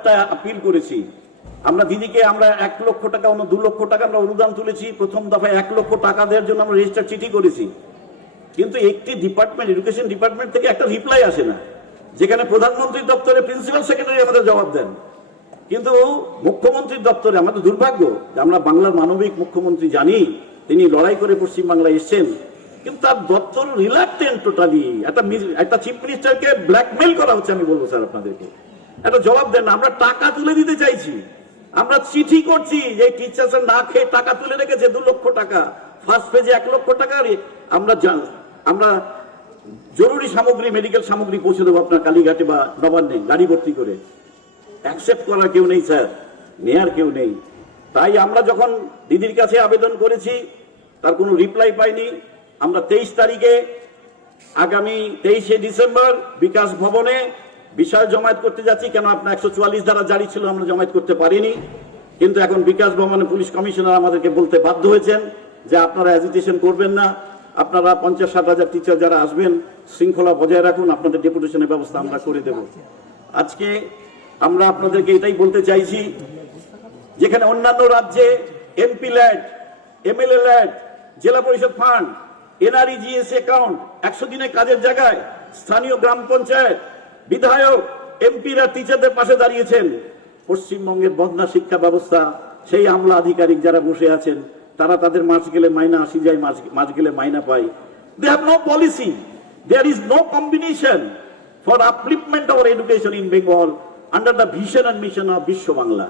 একটা আপিল করেছি। আমরা দিদিকে আমরা 1 লক্ষ টাকা, 2 লক্ষ টাকা আমরা অনুদান তুলেছি। প্রথম দফায় 1 লক্ষ টাকা দেওয়ার জন্য আমরা রেজিস্টার চিঠি করেছি, কিন্তু একটি ডিপার্টমেন্ট, এডুকেশন ডিপার্টমেন্ট থেকে একটা রিপ্লাই আসে না, যেখানে প্রধানমন্ত্রীর দপ্তরে প্রিন্সিপাল সেক্রেটারি আমাদের জবাব দেন। কিন্তু মুখ্যমন্ত্রীর দপ্তরে আমাদের দুর্ভাগ্য যে আমরা বাংলার মানবিক মুখ্যমন্ত্রী জানি, তিনি লড়াই করে পশ্চিমবাংলায় এসেছেন, কিন্তু তার দপ্তর রিলাক্টেন্ট টোটালি। একটা চিফ মিনিস্টারকে ব্ল্যাকমেল করা হচ্ছে, আমি বলবো স্যার আপনাদেরকে, একটা জবাব দেন না। আমরা টাকা তুলে দিতে চাইছি, আমরা চিঠি করছি যে টিচার্স না খেয়ে টাকা তুলে রেখেছে 2 লক্ষ টাকা, ফার্স্ট পেজে 1 লক্ষ টাকা। আমরা জরুরি সামগ্রী, মেডিকেল সামগ্রী পৌঁছে দেবো আপনার কালীঘাটে বা নবান্নে গাড়ি ভর্তি করে। অ্যাকসেপ্ট করার কেউ নেই স্যার, নেয়ার কেউ নেই। তাই আমরা যখন দিদির কাছে আবেদন করেছি, তার কোনো রিপ্লাই পাইনি। আমরা 23 তারিখে, আগামী 23শে ডিসেম্বর বিকাশ ভবনে বিশাল জমায়েত করতে যাচ্ছি। কেন, আপনার 144 ধারা জারি ছিল, আমরা জমায়েত করতে পারিনি। কিন্তু এখন বিকাশ ভবনে পুলিশ কমিশনার আমাদেরকে বলতে বাধ্য হয়েছেন যে আপনারা অ্যাজিটেশন করবেন না, আপনারা 50-60 হাজার টিচার যারা আসবেন শৃঙ্খলা বজায় রাখুন, আপনাদের ডেপুটেশনের ব্যবস্থা আমরা করে দেব। আজকে আমরা আপনাদেরকে এটাই বলতে চাইছি, যেখানে অন্যান্য রাজ্যে এমপি ল্যাড, এমএলএ ল্যাড, জেলা পরিষদ ফান্ড, এনআরইজিএস অ্যাকাউন্ট 100 দিনের কাজের জায়গায় স্থানীয় গ্রাম পঞ্চায়েত, বিধায়ক, এমপিরা টিচারদের পাশে দাঁড়িয়েছেন। পশ্চিমবঙ্গের বদনা শিক্ষা ব্যবস্থা, সেই আমলা আধিকারিক যারা বসে আছেন, তারা তাদের মাস গেলে মাইনা 80 যায়, মাস গেলে মাইনা পায়। They have no policy. There is no combination for upliftment of our education in Bengal under the vision and mission of Vishwa Bangla.